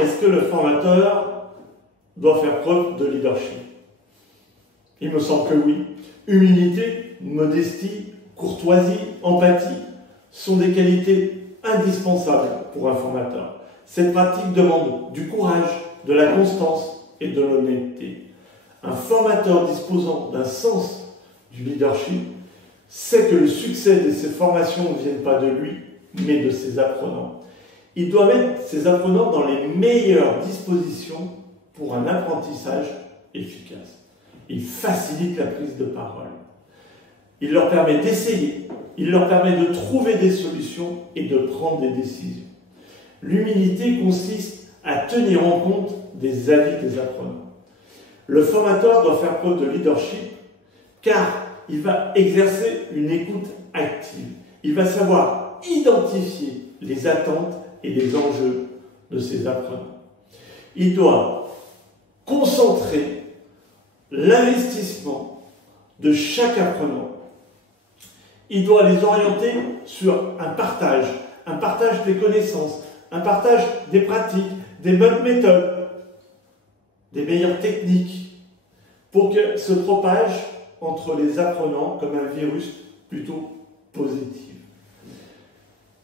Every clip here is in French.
est-ce que le formateur doit faire preuve de leadership? Il me semble que oui. Humilité, modestie, courtoisie, empathie sont des qualités indispensables pour un formateur. Cette pratique demande du courage, de la constance et de l'honnêteté. Un formateur disposant d'un sens du leadership sait que le succès de ses formations ne vient pas de lui, mais de ses apprenants. Il doit mettre ses apprenants dans les meilleures dispositions pour un apprentissage efficace. Il facilite la prise de parole. Il leur permet d'essayer, il leur permet de trouver des solutions et de prendre des décisions. L'humilité consiste à tenir en compte des avis des apprenants. Le formateur doit faire preuve de leadership car il va exercer une écoute active. Il va savoir identifier les attentes et les enjeux de ses apprenants. Il doit concentrer l'investissement de chaque apprenant. Il doit les orienter sur un partage des connaissances, un partage des pratiques, des bonnes méthodes, des meilleures techniques, pour que se propage entre les apprenants comme un virus plutôt positif.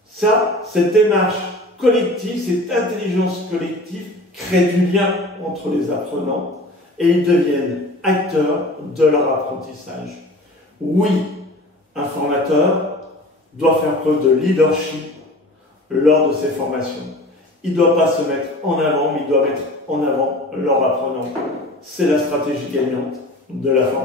Ça, cette démarche collective, cette intelligence collective crée du lien entre les apprenants et ils deviennent acteurs de leur apprentissage. Oui, un formateur doit faire preuve de leadership lors de ses formations. Il ne doit pas se mettre en avant, mais il doit mettre en avant leur apprenant. C'est la stratégie gagnante de la formation.